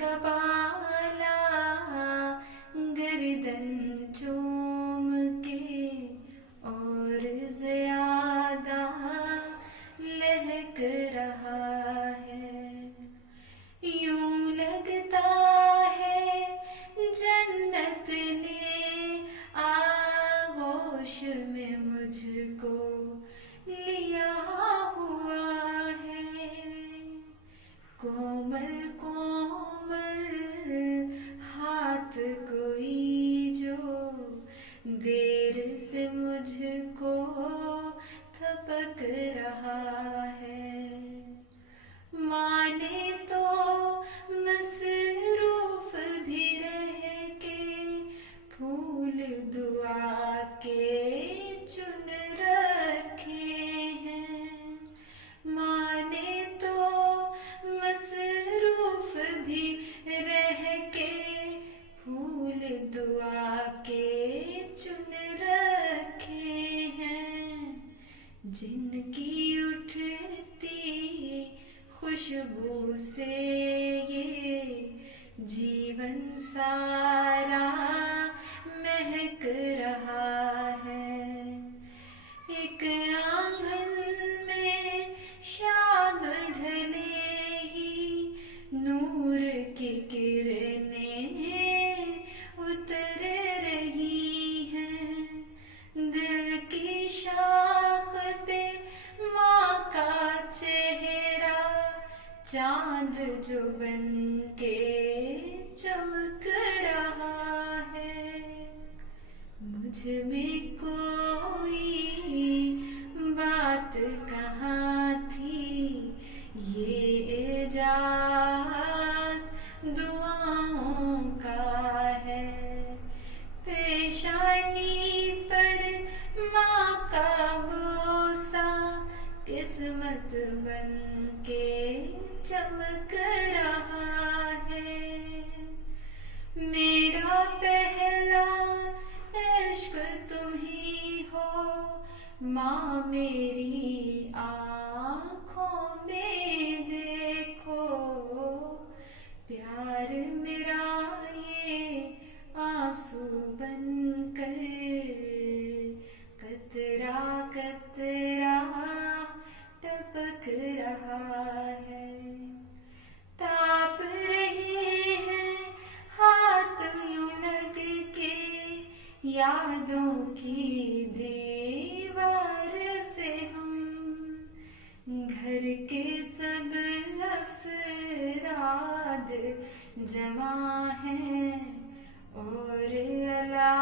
का बाला गर्दन चूम के और ज्यादा लहक रहा है। यूं लगता है जन्नत ने आगोश में मुझको लिया हुआ है। कोमल कोमल हाथ कोई जो देर से मुझको थपक रहा है। माने तो मसरूफ भी रह के फूल दुआ के चुन रखे हैं। माने तो मसरूफ भी रह के फूल दुआ के चुन रखे हैं। जिनकी उठती खुशबू से ये जीवन सारा महक रहा है। एक आंगन में शाम ढले ही नूर की किरणें उतर रही हैं। दिल की शाख पे माँ का चेहरा चांद जो बन के चमक रहा है। मुझ में कोई बात कहाँ थी, ये एजाज दुआओं का है। पेशानी पर माँ का बोसा किस्मत बन के चमक रहा है। मेरा पहला इश्क तुम ही हो माँ, मेरी आँखों में देखो। प्यार मेरा ये आंसू बनकर कतरा कतरा टपक रहा है। ताप रहे हैं हाथ यूं लग के यादों की दीवार से हम। घर के सब अफराद जमा हैं और अला